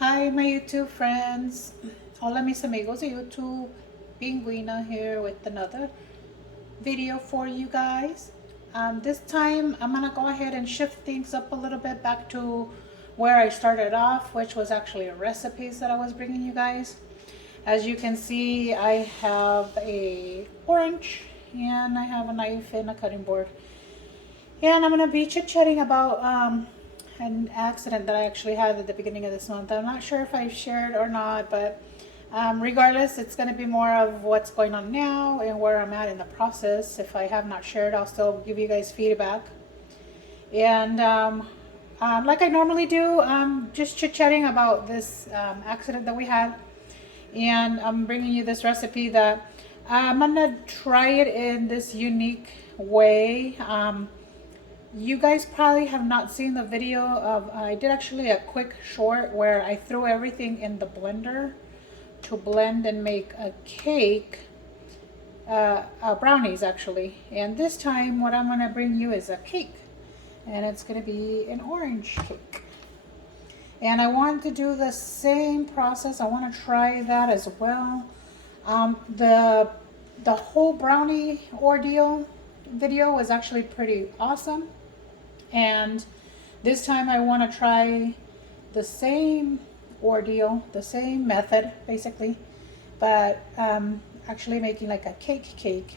Hi, my YouTube friends. Hola, mis amigos de YouTube. Pinguina here with another video for you guys. This time, I'm gonna go ahead and shift things up a little bit back to where I started off, which was actually recipes that I was bringing you guys. As you can see, I have a orange and I have a knife and a cutting board. And I'm gonna be chit-chatting about an accident that I actually had at the beginning of this month. I'm not sure if I shared or not, but regardless, it's gonna be more of what's going on now and where I'm at in the process. If I have not shared, I'll still give you guys feedback. And like I normally do, just chit-chatting about this accident that we had. And I'm bringing you this recipe that I'm gonna try it in this unique way. You guys probably have not seen the video of, I did actually a quick short where I threw everything in the blender to blend and make a cake, brownies actually. And this time what I'm going to bring you is a cake, and it's going to be an orange cake. And I want to do the same process. I want to try that as well. The whole brownie ordeal video was actually pretty awesome. And this time I want to try the same ordeal, the same method basically, but actually making like a cake.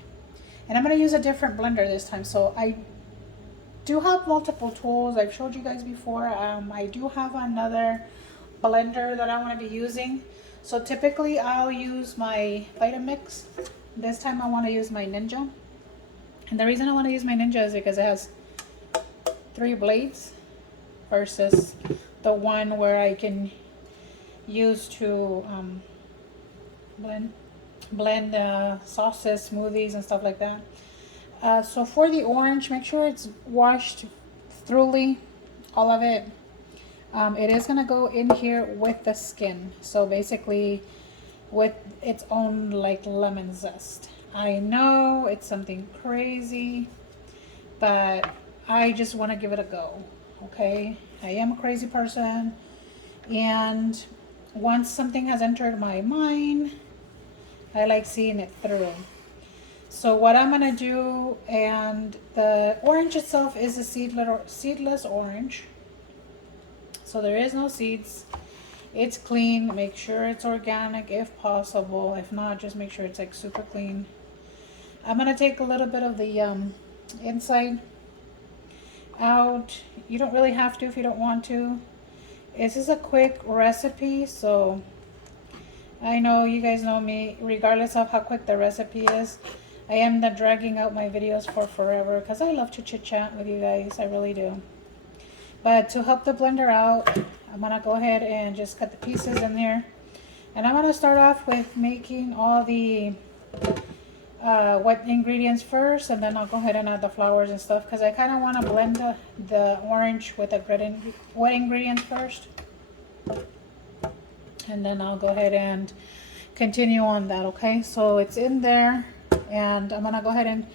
And I'm going to use a different blender this time. So I do have multiple tools. I've showed you guys before. I do have another blender that I want to be using. So typically I'll use my Vitamix. This time I want to use my Ninja. And the reason I want to use my Ninja is because it has 3 blades versus the one where I can use to blend sauces, smoothies, and stuff like that. So for the orange, make sure it's washed thoroughly, all of it. It is gonna go in here with the skin, so basically with its own like lemon zest. I know it's something crazy, but I just want to give it a go. Okay, I am a crazy person, and once something has entered my mind, I like seeing it through. So what I'm gonna do, and the orange itself is a seedless orange, so there is no seeds. It's clean. Make sure it's organic if possible. If not, just make sure it's like super clean. I'm gonna take a little bit of the inside out. You don't really have to if you don't want to. This is a quick recipe, so I know you guys know me. Regardless of how quick the recipe is, I am not dragging out my videos for forever because I love to chit chat with you guys. I really do. But to help the blender out, I'm gonna go ahead and just cut the pieces in there. And I'm gonna start off with making all the wet ingredients first, and then I'll go ahead and add the flowers and stuff because I kind of want to blend the orange with the wet ingredients first, and then I'll go ahead and continue on that. Okay, so it's in there, and I'm gonna go ahead and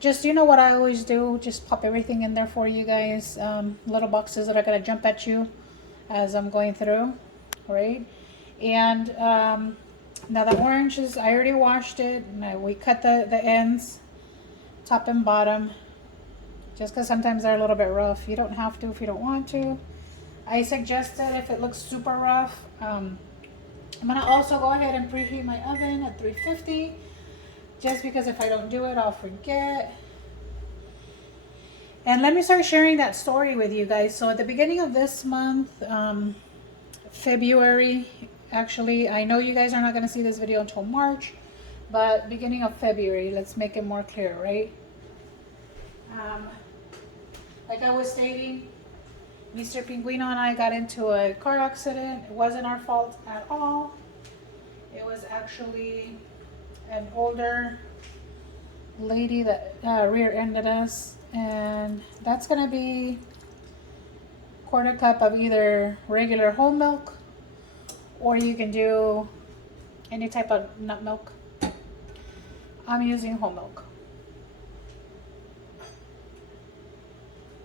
just, you know what I always do, just pop everything in there for you guys. Little boxes that are gonna jump at you as I'm going through, right? And now the oranges, I already washed it. Now we cut the ends, top and bottom, just because sometimes they're a little bit rough. You don't have to if you don't want to. I suggest it if it looks super rough. I'm gonna also go ahead and preheat my oven at 350, just because if I don't do it, I'll forget. And let me start sharing that story with you guys. So at the beginning of this month, February, actually, I know you guys are not going to see this video until March, but beginning of February, let's make it more clear, right? Like I was stating, Mr. Pinguino and I got into a car accident. It wasn't our fault at all. It was actually an older lady that rear-ended us, and that's going to be quarter cup of either regular whole milk, or you can do any type of nut milk. I'm using whole milk.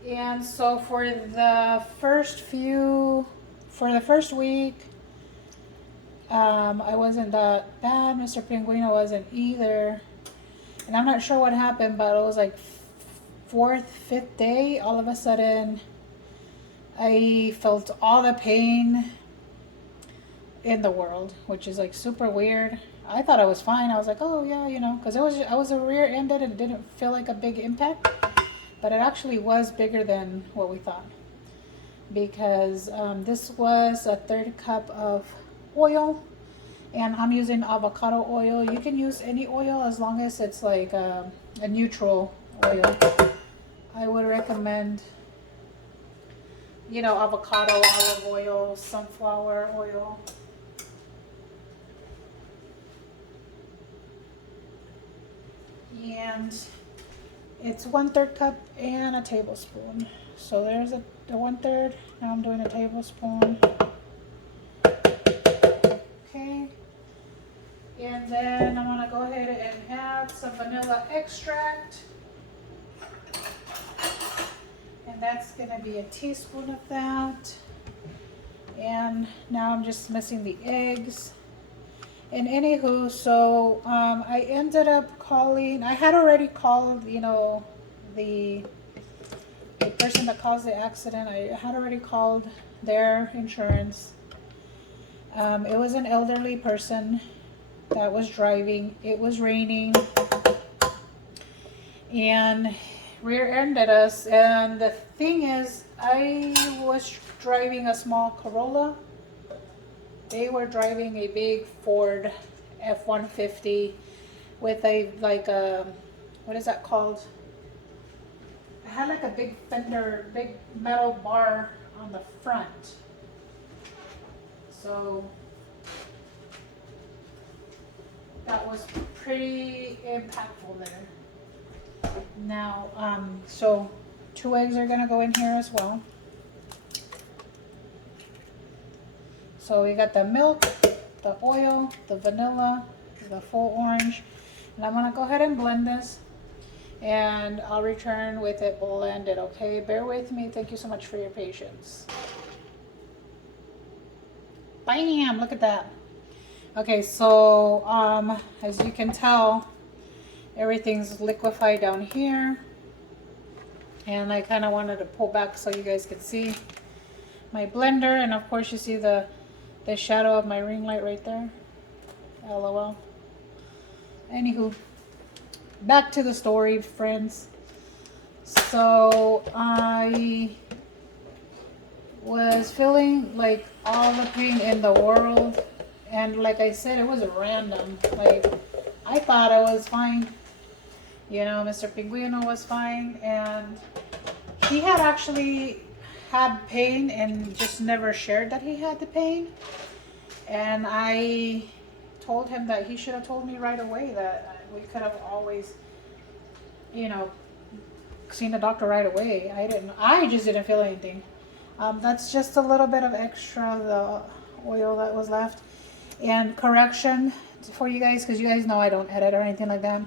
And so for the first week, I wasn't that bad. Mr. Pinguino wasn't either. And I'm not sure what happened, but it was like fourth, fifth day, all of a sudden, I felt all the pain in the world, which is like super weird. I thought I was fine. I was like, oh yeah, you know, because I was a rear ended and it didn't feel like a big impact, but it actually was bigger than what we thought. Because this was a third cup of oil, and I'm using avocado oil. You can use any oil as long as it's like a neutral oil. I would recommend, you know, avocado, olive oil, sunflower oil. And it's 1/3 cup and a tablespoon. So there's the 1/3. Now I'm doing a tablespoon. Okay. And then I'm gonna go ahead and add some vanilla extract. And that's gonna be a teaspoon of that. And now I'm just missing the eggs. And anywho, so I ended up calling. I had already called, you know, the person that caused the accident. I had already called their insurance. It was an elderly person that was driving. It was raining and rear-ended us. And the thing is, I was driving a small Corolla. They were driving a big Ford F-150 with a, like a, what is that called? It had like a big fender, big metal bar on the front. So that was pretty impactful there. Now, so 2 eggs are gonna go in here as well. So we got the milk, the oil, the vanilla, the full orange. And I'm gonna go ahead and blend this. And I'll return with it blended, okay? Bear with me. Thank you so much for your patience. Bam! Look at that. Okay, so as you can tell, everything's liquefied down here. And I kind of wanted to pull back so you guys could see my blender. And of course you see the shadow of my ring light right there. LOL. Anywho, back to the story, friends. So I was feeling like all the pain in the world, and like I said, it was random. Like, I thought I was fine, you know, Mr. Pinguino was fine, and he had actually had pain and just never shared that he had the pain. And I told him that he should have told me right away, that we could have always, you know, seen the doctor right away. I just didn't feel anything. That's just a little bit of extra, the oil that was left. And correction for you guys, because you guys know I don't edit or anything like that.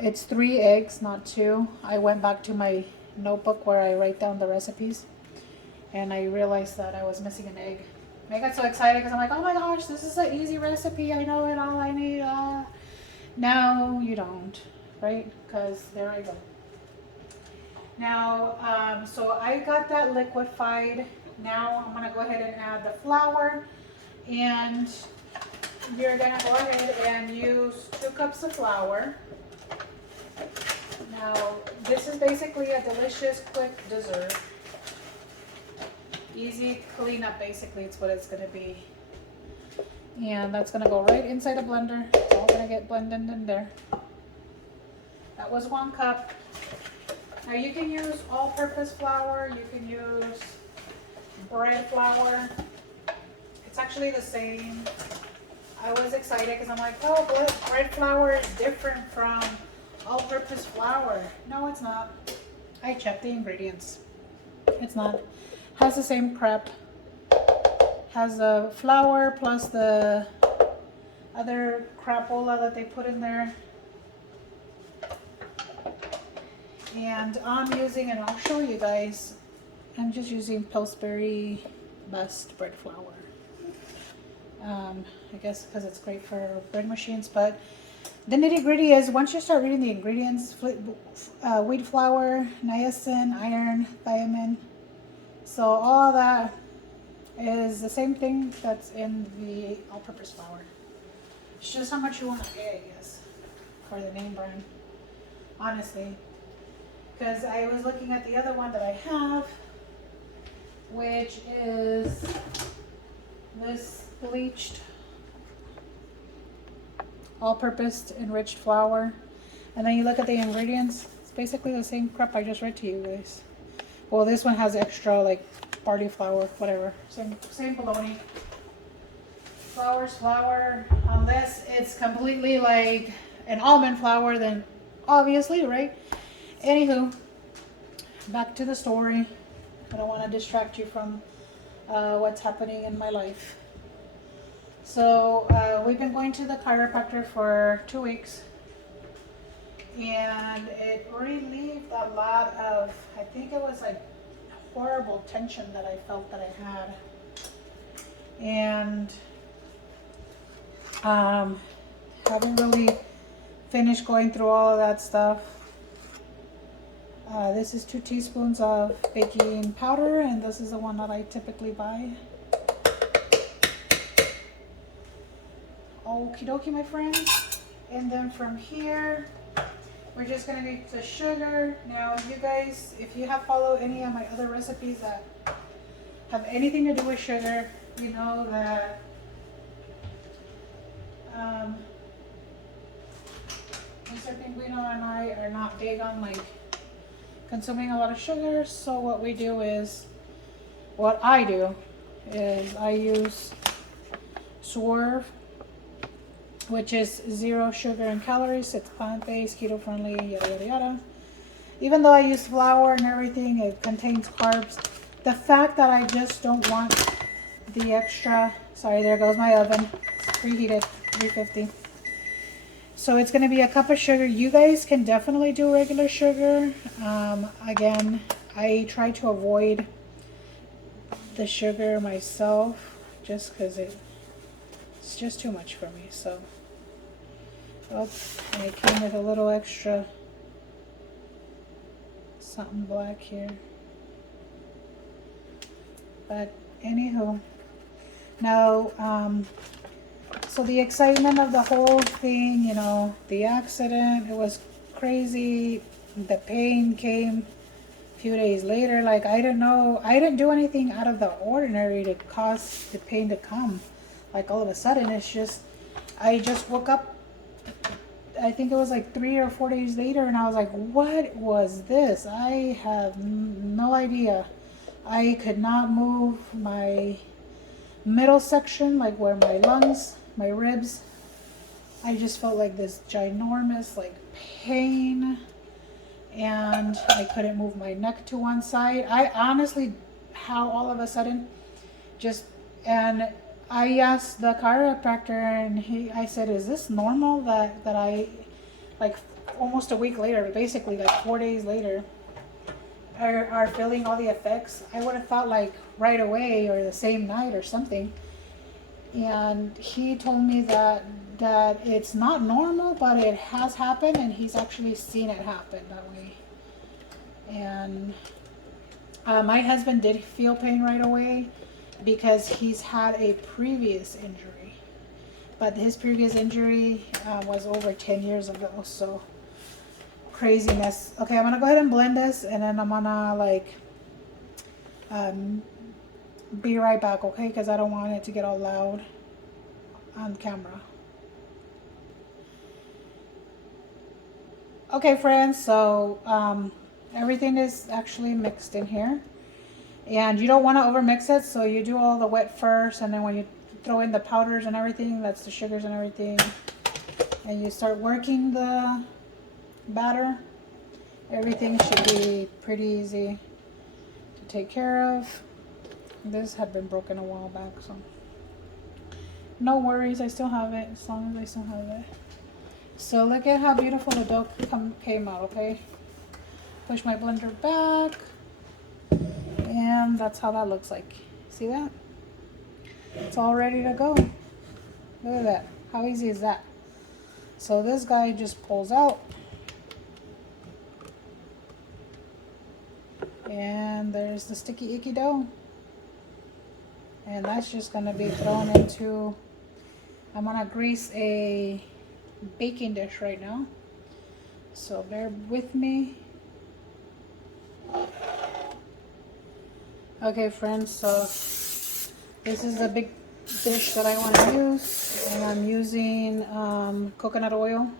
It's 3 eggs, not 2. I went back to my notebook where I write down the recipes, and I realized that I was missing an egg. I got so excited because I'm like, oh my gosh, this is an easy recipe. I know it all I need. No, you don't, right? Because there I go. Now, so I got that liquefied. Now I'm gonna go ahead and add the flour, and you're gonna go ahead and use 2 cups of flour. Now, this is basically a delicious, quick dessert. Easy cleanup, basically, it's what it's gonna be. And that's gonna go right inside the blender. It's all gonna get blended in there. That was 1 cup. Now you can use all-purpose flour, you can use bread flour. It's actually the same. I was excited because I'm like, oh, bread flour is different from all-purpose flour. No, it's not. I checked the ingredients. It's not. Has the same crap. Has the flour plus the other crapola that they put in there. And I'm using, and I'll show you guys, I'm just using Pillsbury Best bread flour. I guess because it's great for bread machines. But the nitty gritty is once you start reading the ingredients, wheat flour, niacin, iron, thiamine. So all that is the same thing that's in the all-purpose flour. It's just how much you want to pay, I guess, for the name brand, honestly. Because I was looking at the other one that I have, which is this bleached all-purpose enriched flour. And then you look at the ingredients, it's basically the same crap I just read to you guys. Well, this one has extra like barley flour, whatever. Same baloney. Flour's flour. Unless it's completely like an almond flour, then obviously, right? Anywho, back to the story. I don't want to distract you from what's happening in my life. So we've been going to the chiropractor for 2 weeks, and it relieved a lot of, I think it was like horrible tension that I felt that I had. And haven't really finished going through all of that stuff. This is 2 teaspoons of baking powder, and this is the one that I typically buy. Okie dokie, my friends. And then from here, we're just gonna make the sugar. Now, you guys, if you have followed any of my other recipes that have anything to do with sugar, you know that Mr. Pinguino and I are not big on like consuming a lot of sugar. So what I do is I use Swerve, which is 0 sugar and calories. It's plant-based, keto-friendly, yada yada yada. Even though I use flour and everything, it contains carbs. The fact that I just don't want the extra, sorry, there goes my oven. It's preheated, 350. So it's going to be a cup of sugar. You guys can definitely do regular sugar. Again, I try to avoid the sugar myself just because it's just too much for me. So, and it came with a little extra something black here. But anywho, now, so the excitement of the whole thing, you know, the accident, it was crazy. The pain came a few days later. Like, I didn't do anything out of the ordinary to cause the pain to come. Like, all of a sudden, I just woke up, I think it was like 3 or 4 days later, and I was like, what was this? I have no idea. I could not move my middle section, like where my lungs, my ribs. I just felt like this ginormous like pain, and I couldn't move my neck to one side. I honestly, how all of a sudden, and I asked the chiropractor, and I said, is this normal that I, like almost a week later, basically like 4 days later, are feeling all the effects? I would have thought like right away or the same night or something. And he told me that it's not normal, but it has happened, and he's actually seen it happen that way. And my husband did feel pain right away because he's had a previous injury, but his previous injury was over 10 years ago. So craziness. Okay, I'm gonna go ahead and blend this, and then I'm gonna like be right back, okay? Because I don't want it to get all loud on camera. Okay, friends, so everything is actually mixed in here, and you don't want to over mix it, so you do all the wet first, and then when you throw in the powders and everything, that's the sugars and everything, and you start working the batter, everything should be pretty easy to take care of. This had been broken a while back, so no worries, I still have it as long as I still have it. So look at how beautiful the dough came out, okay? Push my blender back, and that's how that looks like. See that? It's all ready to go. Look at that. How easy is that? So this guy just pulls out. And there's the sticky icky dough. And that's just gonna be thrown into, I'm gonna grease a baking dish right now. So bear with me. Okay friends, so this is the big dish that I want to use, and I'm using coconut oil,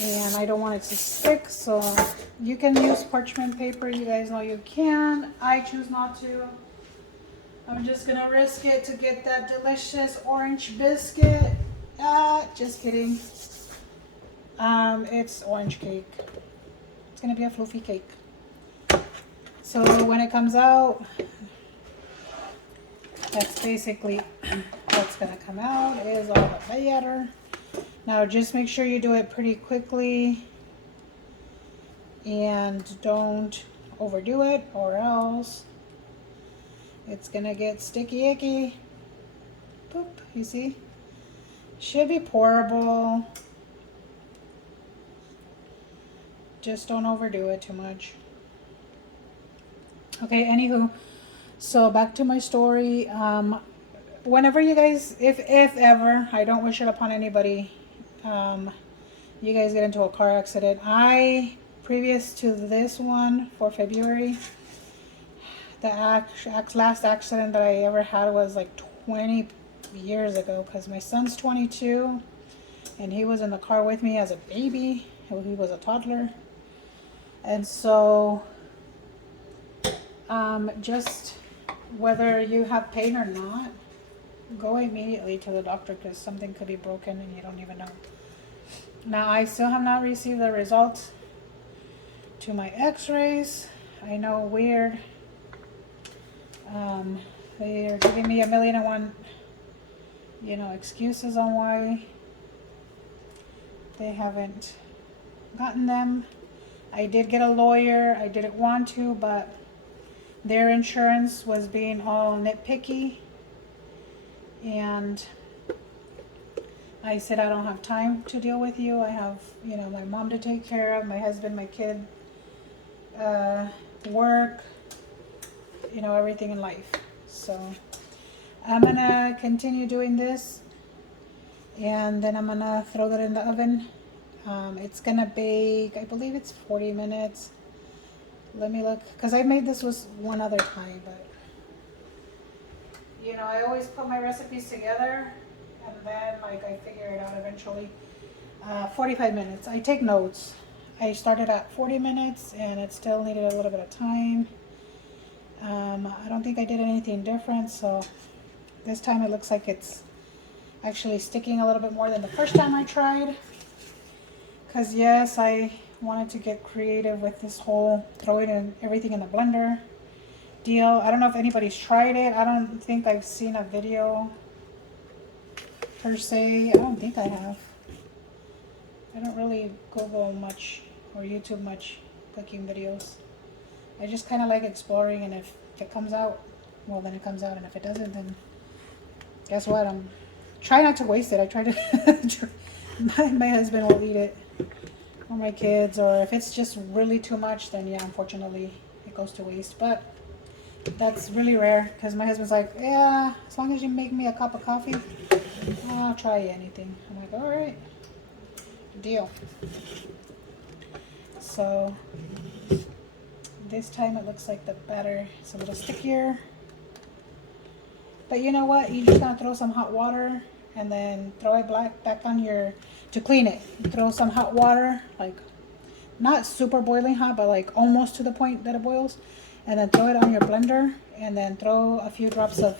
and I don't want it to stick, so you can use parchment paper. You guys know you can. I choose not to. I'm just gonna risk it to get that delicious orange biscuit. Just kidding. It's orange cake. It's gonna be a fluffy cake. So when it comes out, that's basically what's gonna come out, is all the batter. Now just make sure you do it pretty quickly and don't overdo it, or else it's gonna get sticky icky. Poop, you see? Should be pourable. Just don't overdo it too much. Okay, anywho, so back to my story. Whenever you guys, if ever, I don't wish it upon anybody, you guys get into a car accident. Previous to this one for February, the last accident that I ever had was like 20 years ago, because my son's 22 and he was in the car with me as a baby. He was a toddler. And so just whether you have pain or not, go immediately to the doctor, because something could be broken and you don't even know. Now I still have not received the results to my x-rays. I know, weird. They are giving me 1,000,001, excuses on why they haven't gotten them. I did get a lawyer. I didn't want to, but their insurance was being all nitpicky, and I said, I don't have time to deal with you. I have, my mom to take care of, my husband, my kid, work, everything in life. So I'm gonna continue doing this, and then I'm gonna throw that in the oven. It's gonna bake, I believe it's 40 minutes. Let me look, because I made this was one other time, but I always put my recipes together and then I figure it out eventually. 45 minutes. I take notes. I started at 40 minutes and it still needed a little bit of time. I don't think I did anything different, so this time it looks like it's actually sticking a little bit more than the first time I tried. Because yes, I wanted to get creative with this whole throwing everything in the blender deal. I don't know if anybody's tried it. I don't think I've seen a video per se. I don't think I have. I don't really Google much or YouTube much cooking videos. I just kind of like exploring, and if it comes out, well then it comes out, and if it doesn't, then guess what? I'm try not to waste it. I try to my husband will eat it, or my kids, or if it's just really too much, then yeah, unfortunately it goes to waste. But that's really rare, because my husband's like, yeah, as long as you make me a cup of coffee, I'll try anything. I'm like, all right, deal. So this time it looks like the batter is a little stickier, but you know what, you just gotta throw some hot water and then throw it back on to clean it. Throw some hot water, like not super boiling hot, but like almost to the point that it boils, and then throw it on your blender, and then throw a few drops of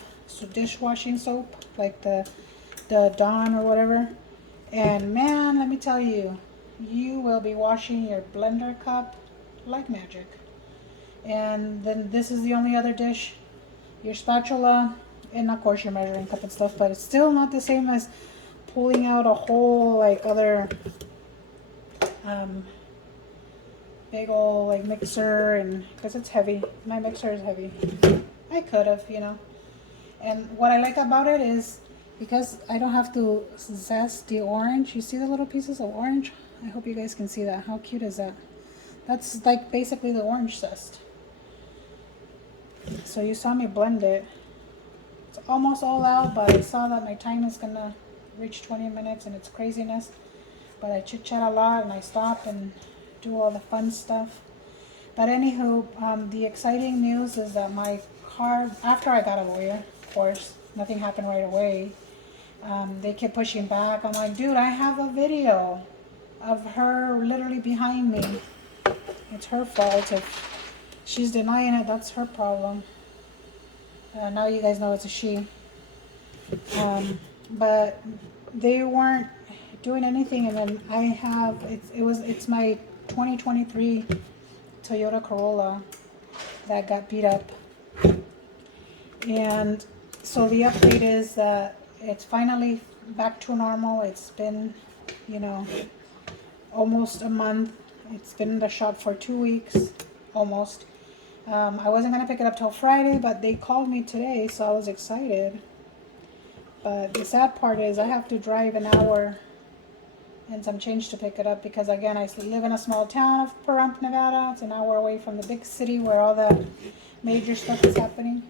dishwashing soap, like the Dawn or whatever, and man, let me tell you, you will be washing your blender cup like magic. And then this is the only other dish, your spatula, and of course your measuring cup and stuff, but it's still not the same as pulling out a whole like other big old like mixer, and because it's heavy. My mixer is heavy. I could have, and what I like about it is because I don't have to zest the orange. You see the little pieces of orange? I hope you guys can see that. How cute is that? That's like basically the orange zest. So you saw me blend it. It's almost all out, but I saw that my time is gonna reach 20 minutes and it's craziness. But I chit chat a lot and I stop and do all the fun stuff. But anywho, the exciting news is that my car, after I got a lawyer, of course, nothing happened right away. They kept pushing back. I'm like, dude, I have a video of her literally behind me. It's her fault. If she's denying it, that's her problem. Now you guys know it's a she. But they weren't doing anything, and then I have it's my 2023 Toyota Corolla that got beat up, and so the update is that it's finally back to normal. It's been, you know, almost a month. It's been in the shop for 2 weeks, almost. I wasn't gonna pick it up till Friday, but they called me today, so I was excited. But the sad part is I have to drive an hour and some change to pick it up because, again, I live in a small town of Pahrump, Nevada. It's an hour away from the big city where all the major stuff is happening.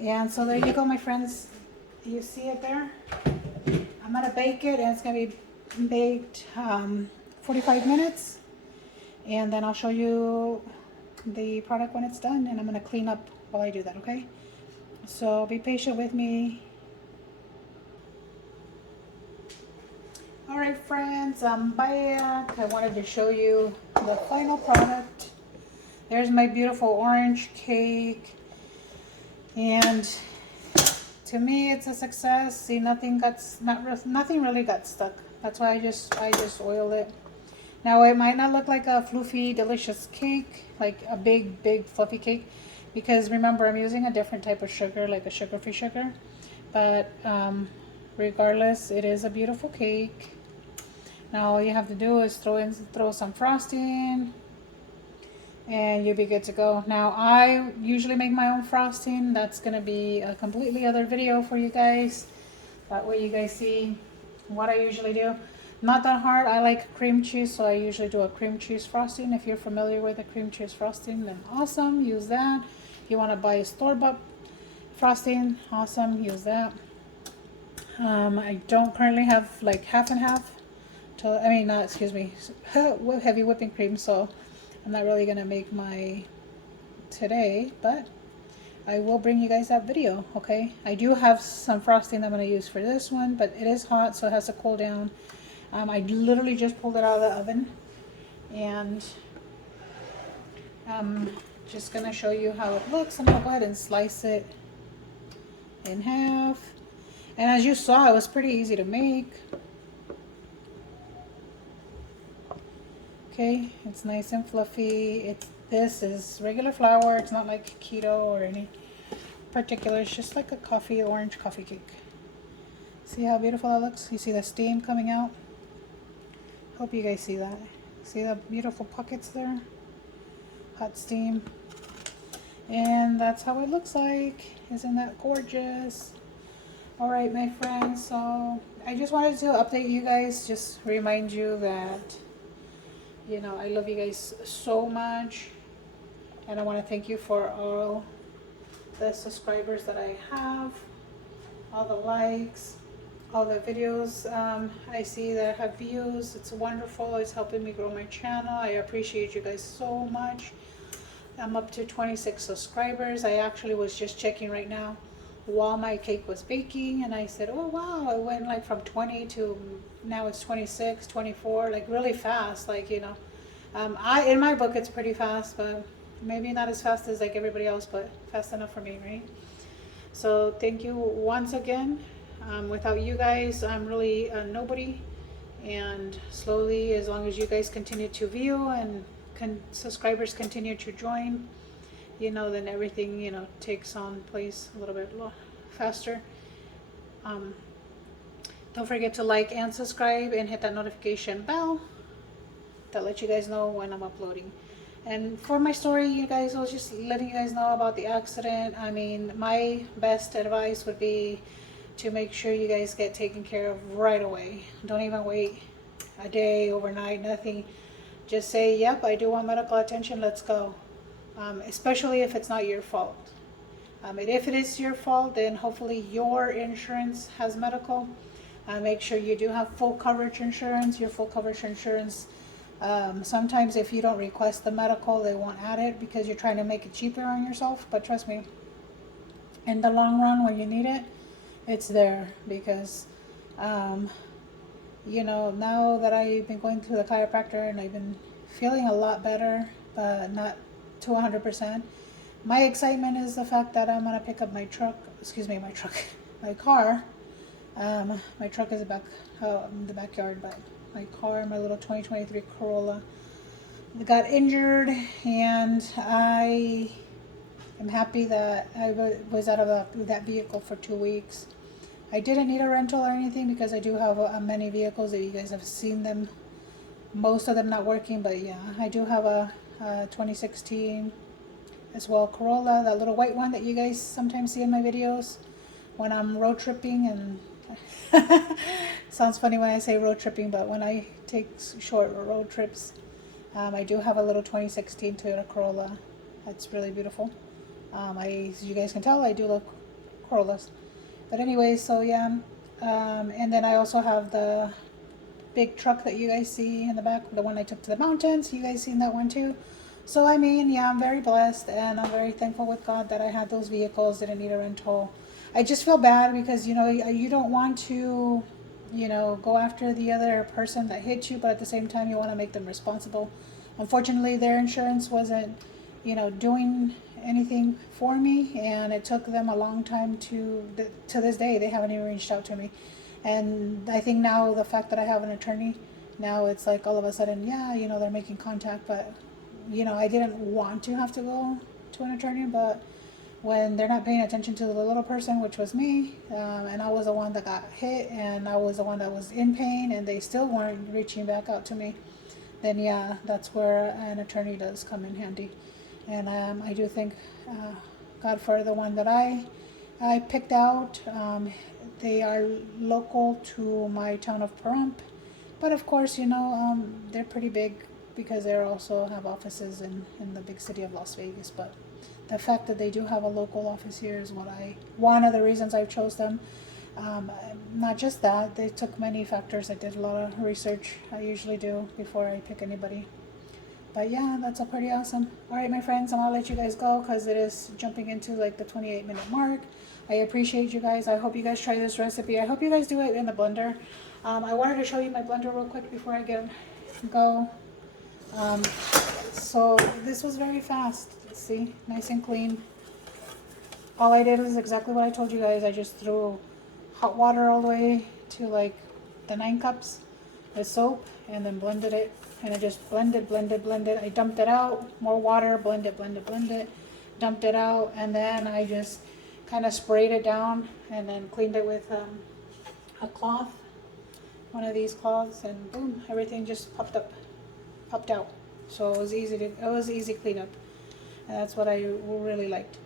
And so there you go, my friends. You see it there? I'm gonna bake it, and it's gonna be baked 45 minutes. And then I'll show you the product when it's done, and I'm gonna clean up while I do that, okay? So be patient with me. All right, friends, I'm back. I wanted to show you the final product. There's my beautiful orange cake, and to me, it's a success. See, nothing really got stuck. That's why I just oil it. Now it might not look like a fluffy, delicious cake, like a big fluffy cake, because remember I'm using a different type of sugar, like a sugar-free sugar. But regardless, it is a beautiful cake. Now all you have to do is throw some frosting, and you'll be good to go. Now I usually make my own frosting. That's gonna be a completely other video for you guys. That way you guys see what I usually do. Not that hard. I like cream cheese, so I usually do a cream cheese frosting. If you're familiar with a cream cheese frosting, then awesome, use that. If you want to buy a store-bought frosting, awesome, use that. I don't currently have like half and half. Heavy whipping cream, so I'm not really gonna make my today, but I will bring you guys that video, okay? I do have some frosting I'm gonna use for this one, but it is hot, so it has to cool down. I literally just pulled it out of the oven, and I'm just gonna show you how it looks. I'm gonna go ahead and slice it in half. And as you saw, it was pretty easy to make. Okay, it's nice and fluffy. This is regular flour. It's not like keto or any particular. It's just like a orange coffee cake. See how beautiful that looks? You see the steam coming out? Hope you guys see that. See the beautiful pockets there? Hot steam. And that's how it looks like. Isn't that gorgeous? All right, my friends. So I just wanted to update you guys. Just remind you that, you know, I love you guys so much. And I want to thank you for all the subscribers that I have. All the likes. All the videos I see that have views. It's wonderful. It's helping me grow my channel. I appreciate you guys so much. I'm up to 26 subscribers. I actually was just checking right now while my cake was baking, and I said, oh wow, it went like from 20 to now it's 26, 24, like really fast. Like, you know, in my book it's pretty fast, but maybe not as fast as like everybody else, but fast enough for me, right? So thank you once again. Without you guys, I'm really nobody. And slowly, as long as you guys continue to view and subscribers continue to join, you know, then everything, you know, takes on place a little bit faster. Don't forget to like and subscribe and hit that notification bell that lets you guys know when I'm uploading. And for my story, you guys, I was just letting you guys know about the accident. I mean, my best advice would be to make sure you guys get taken care of right away. Don't even wait a day, overnight, nothing. Just say, yep, I do want medical attention, let's go. Especially if it's not your fault. And if it is your fault, then hopefully your insurance has medical. Make sure you do have full coverage insurance. Your full coverage insurance, sometimes if you don't request the medical, they won't add it because you're trying to make it cheaper on yourself. But trust me, in the long run, when you need it, it's there. Because you know, now that I've been going through the chiropractor and I've been feeling a lot better, but not to 100%. My excitement is the fact that I'm gonna pick up my truck, my car. My truck is back in the backyard, but my car, my little 2023 Corolla, got injured, and I am happy that I was out of that vehicle for 2 weeks. I didn't need a rental or anything because I do have many vehicles that you guys have seen them, most of them not working, but yeah, I do have a 2016 as well Corolla, that little white one that you guys sometimes see in my videos when I'm road tripping. And sounds funny when I say road tripping, but when I take short road trips, I do have a little 2016 Toyota Corolla. That's really beautiful. As you guys can tell, I do love Corollas. But anyway, so yeah, and then I also have the big truck that you guys see in the back, the one I took to the mountains. You guys seen that one too. So I mean, yeah, I'm very blessed, and I'm very thankful with God that I had those vehicles, didn't need a rental. I just feel bad because, you know, you don't want to, you know, go after the other person that hit you, but at the same time you want to make them responsible. Unfortunately, their insurance wasn't, you know, doing anything for me, and it took them a long time to this day they haven't even reached out to me. And I think now the fact that I have an attorney, now it's like all of a sudden, yeah, you know, they're making contact. But you know, I didn't want to have to go to an attorney, but when they're not paying attention to the little person, which was me, and I was the one that got hit, and I was the one that was in pain, and they still weren't reaching back out to me, then yeah, that's where an attorney does come in handy. And I do thank God for the one that I picked out. They are local to my town of Pahrump, but of course, you know, they're pretty big because they also have offices in the big city of Las Vegas. But the fact that they do have a local office here is one of the reasons I chose them. Not just that, they took many factors. I did a lot of research. I usually do before I pick anybody. But yeah, that's all pretty awesome. All right, my friends, I'm gonna let you guys go because it is jumping into like the 28-minute mark. I appreciate you guys. I hope you guys try this recipe. I hope you guys do it in the blender. I wanted to show you my blender real quick before I go. So this was very fast. Let's see, nice and clean. All I did was exactly what I told you guys. I just threw hot water all the way to like the 9 cups with soap, and then blended it. And I just blended. I dumped it out, more water, blended, dumped it out, and then I just kind of sprayed it down and then cleaned it with a cloth, one of these cloths, and boom, everything just popped out. So it was easy cleanup, and that's what I really liked.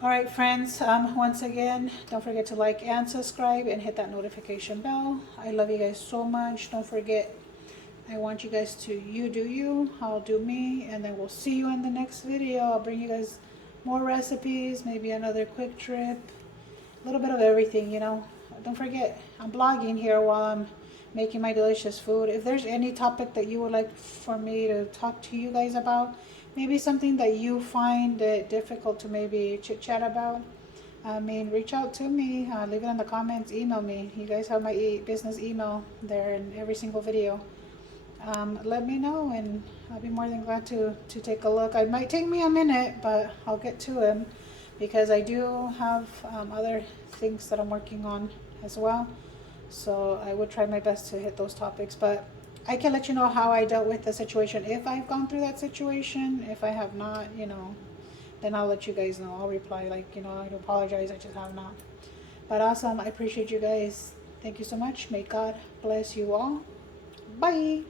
All right, friends, once again, don't forget to like and subscribe and hit that notification bell. I love you guys so much. Don't forget, I want you guys to you do you, I'll do me, and then we'll see you in the next video. I'll bring you guys more recipes, maybe another quick trip, a little bit of everything, you know. Don't forget, I'm blogging here while I'm making my delicious food. If there's any topic that you would like for me to talk to you guys about, maybe something that you find it difficult to maybe chit chat about, I mean, reach out to me, leave it in the comments, email me. You guys have my business email there in every single video. Let me know, and I'll be more than glad to take a look. It might take me a minute, but I'll get to them because I do have other things that I'm working on as well. So I would try my best to hit those topics, but I can let you know how I dealt with the situation. If I've gone through that situation, if I have not, you know, then I'll let you guys know. I'll reply like, you know, I do apologize, I just have not. But awesome, I appreciate you guys. Thank you so much. May God bless you all. Bye.